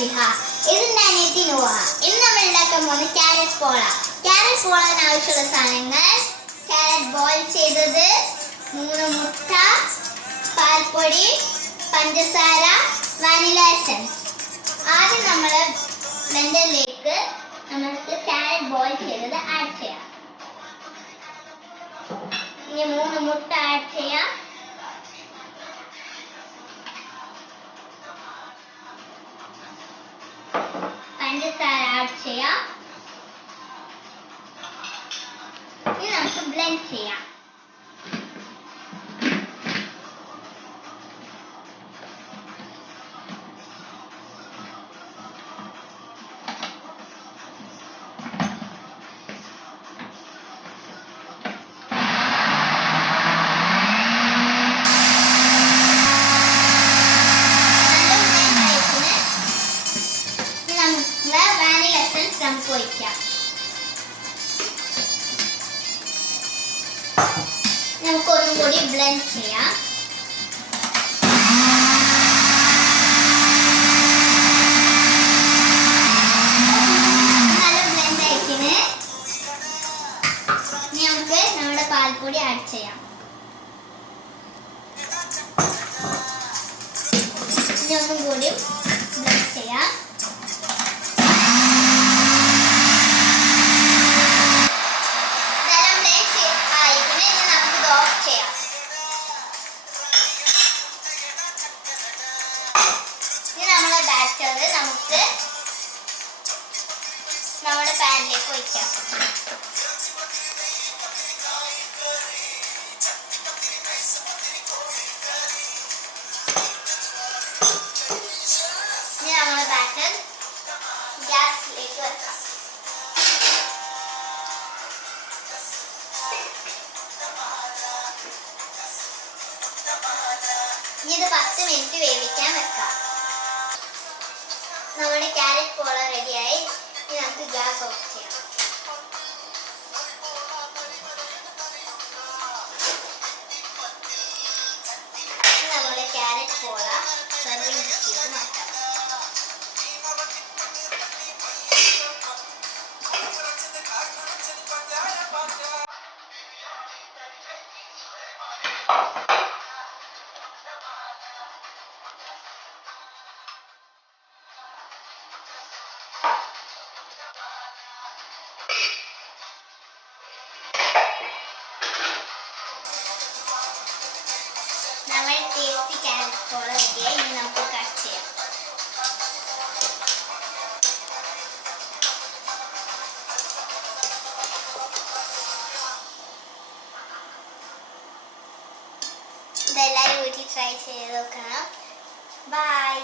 വിഹ. ഇതിന്റെ അനിയത്തി നോവ. ഇന്ന് നമ്മൾ ഉണ്ടാക്കാൻ പോകുന്നത് ക്യാരറ്റ് പോള. ക്യാരറ്റ് പോളന് ആവശ്യമുള്ള സാധനങ്ങൾ: ക്യാരറ്റ് ബോയിൽ ചെയ്തത്, 3 മുട്ട, പാൽപ്പൊടി, പഞ്ചസാര, വാനില എസൻസ്. ആദ്യം നമ്മൾ ബ്ലെൻഡറിലേക്ക് നമുക്ക് ക്യാരറ്റ് ബോയിൽ ചെയ്തത് ആഡ് ചെയ്യാം. ഇനി 3 മുട്ട ആഡ് ചെയ്യാം. പഞ്ചസാര ആഡ് ചെയ്യാം. ഇനി നമുക്ക് ബ്ലെൻഡ് ചെയ്യാം. വാനില എസൻസ് നമുക്ക് ഒഴിക്കാം. നമുക്ക് ഒന്നും കൂടി ബ്ലെൻഡ് ചെയ്യാം. നല്ല ബ്ലെൻഡ് ആയിക്കിന്. ഇനി നമുക്ക് നമ്മുടെ പാൽപ്പൊടി ആഡ് ചെയ്യാം. ഇനി ഒന്നും കൂടി ബ്ലെൻഡ് ചെയ്യാം. നമ്മുടെ ബാറ്റർ നമുക്ക് നമ്മുടെ പാനിലേക്ക് ഒഴിക്കാം. ഇനി നമ്മുടെ ബാറ്റർ ഗ്യാസിലേക്ക് വെക്കാം. ഇനി ഇത് 10 മിനിറ്റ് വേവിക്കാൻ വെക്കാം. നമ്മുടെ ക്യാരറ്റ് പോള റെഡിയായി. ഇനി നമുക്ക് ഗ്യാസ് ഓഫ് ചെയ്യാം. നമ്മുടെ ക്യാരറ്റ് പോള സർവിംഗ് ഡിഷിലേക്ക് മാറ്റാം. നമ്മൾ ടേസ്റ്റി ക്യാരറ്റ് പോള റെഡിയായി. ഇനി നമുക്ക് കട്ട് ചെയ്യാം. ഇതെല്ലാവരും വീട്ടിൽ ട്രൈ ചെയ്ത് നോക്കണം. ബൈ.